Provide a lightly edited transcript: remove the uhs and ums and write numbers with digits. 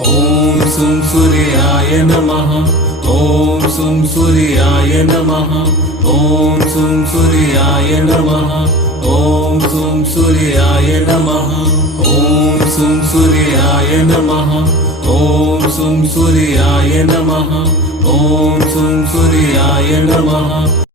ॐ सुं सूर्याय नमः। ॐ सुं सूर्याय नमः। ॐ सुं सूर्याय नमः। ॐ सुं सूर्याय नमः। ॐ सुं सूर्याय नमः। ॐ सुं सूर्याय नमः। ॐ सुं सूर्याय नमः।